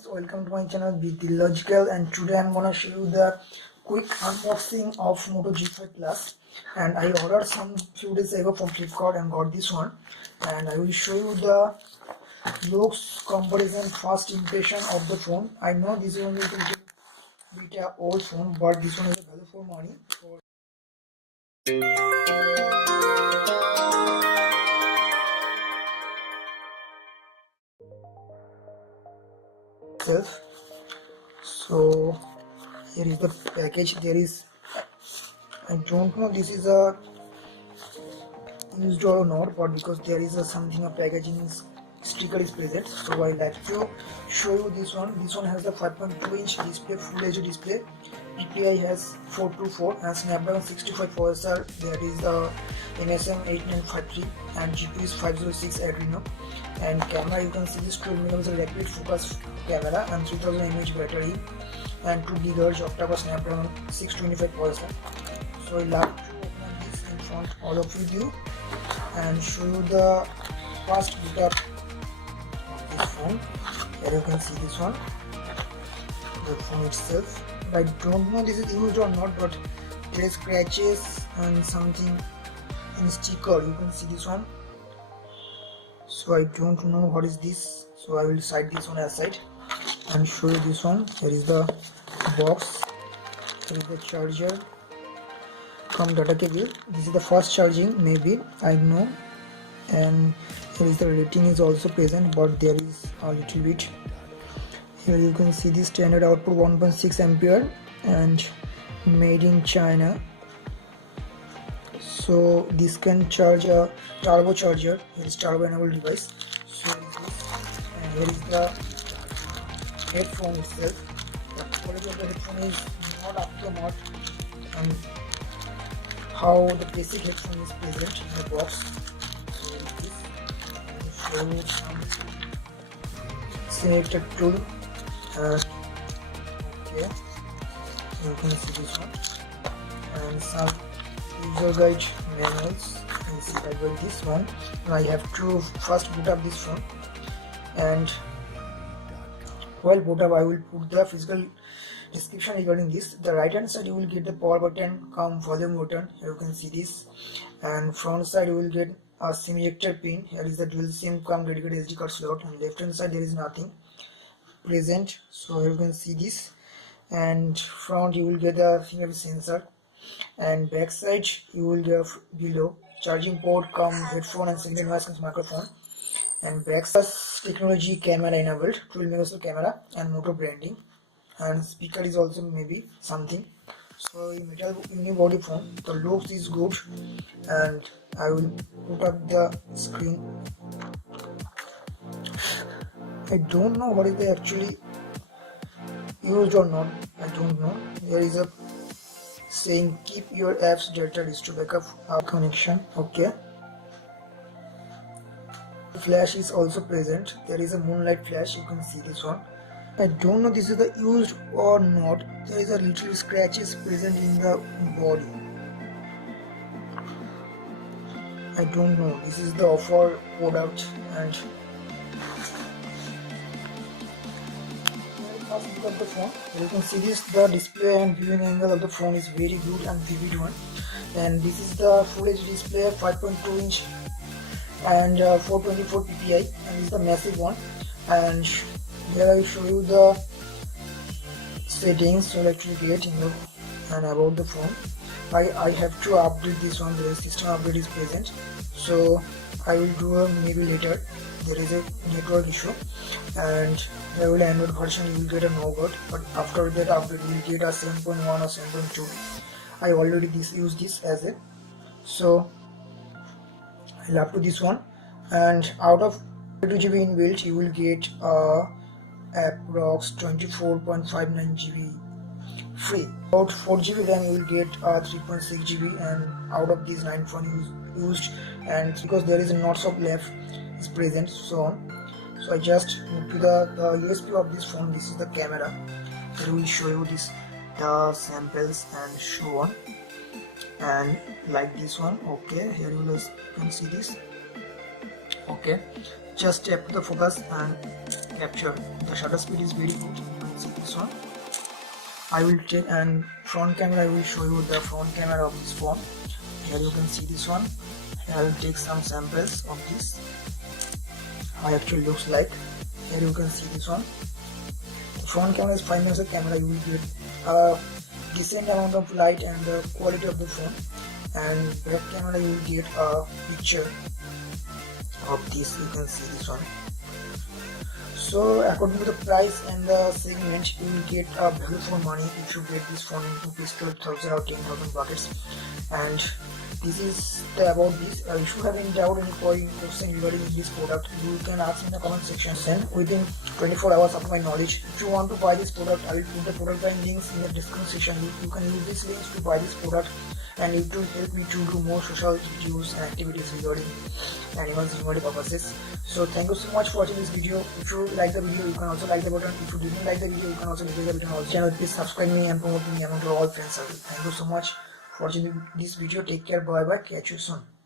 friends, welcome to my channel Be Logical, and today I'm gonna show you the quick unboxing of Moto G5 Plus. And I ordered some few days ago from Flipkart and got this one, and I will show you the looks, comparison, first impression of the phone. I know this is only a bit an old phone, but this one is a value for money. So here is the package. There is, I don't know this is a used or not, but because there is something, a packaging sticker is present, so I like to show you this one. This one has a 5.2-inch display, full HD display. PPI has 424 and Snapdragon 65 processor, that is the MSM 8953, and GPU is 506 Adreno. And camera, you can see this 12mm rapid focus camera and 3000 mAh battery and 2 GHz octa-core Snapdragon 625 processor. So I love to open this in front all of you and show you the first boot up of this phone. Here you can see this one, the phone itself. I don't know this is used or not, but there is scratches and something in sticker. You can see this one. So I don't know what is this, so I will side this one aside and show you this one. Here is the box, here is the charger from data cable. This is the fast charging, maybe, I know. And here is the rating is also present, but there is a little bit. Here you can see the standard output 1.6 ampere and made in China. So this can charge a turbo charger. Here is turbo enabled device. So and here is the headphone itself. The quality of the headphone is not up to mark, and how the basic headphone is present in the box. So show you some selected tool. Okay, you can see this one, and some user guide manuals inside with this one. I have to first boot up this phone, and while boot up I will put the physical description regarding this. The right hand side you will get the power button come volume button. Here you can see this, and front side you will get a SIM ejector pin. Here is the dual SIM come dedicated SD card slot, and left hand side there is nothing present. So here you can see this, and front you will get the fingerprint sensor, and back side you will get below charging port come headphone and single noise microphone, and back side technology camera enabled 12 megapixel camera and Moto branding, and speaker is also maybe something. So in metal unibody phone, the looks is good, and I will put up the screen. I don't know what is they actually used or not, I don't know. There is a saying keep your apps data to backup our connection. Okay, flash is also present. There is a moonlight flash, you can see this one. I don't know this is the used or not. There is a little scratches present in the body. I don't know, this is the offer product. And of the phone, you can see this, the display and viewing angle of the phone is very good and vivid one. And this is the full HD display, 5.2-inch and 424 ppi, and this is the massive one. And here I will show you the settings so that you get and about the phone. I have to update this one. The system update is present, so I will do maybe later. There is a network issue, and there will Android version you will get a no-code, but after that update you will get a 7.1 or 7.2. I already use this as it, so I love to this one. And out of 2GB inbuilt you will get approx 24.59 GB free. About 4GB RAM you will get 3.6 GB, and out of these 9 phone used, and because there is a knots of left is present, so on. So I just move to the USB of this phone. This is the camera. I will show you this, the samples and so on, and like this one. Okay, here you can see this. Okay, just tap the focus and capture. The shutter speed is very good. You can see this one. I will take, and front camera, I will show you the front camera of this phone. Here you can see this one. I will take some samples of this, how it actually looks like. Here you can see this one. The front camera is 5 megapixel camera. You will get a decent amount of light and the quality of the phone. And back camera, you will get a picture of this. You can see this one. So according to the price and the segment, you will get a value for money if you get this phone in rupees 12,000 or 10,000 buckets. And this is about this. If you have any doubt, any question regarding this product, you can ask in the comment section. Send within 24 hours of my knowledge. If you want to buy this product, I will put the product buying links in the description section. You can use these links to buy this product, and it will help me to do more social videos and activities regarding animals humanity purposes. So thank you so much for watching this video. If you like the video, you can also like the button. If you didn't like the video, you can also click the button also. Channel, please subscribe me and promote me among all friends. Thank you so much for watching this video. Take care. Bye bye. Catch you soon.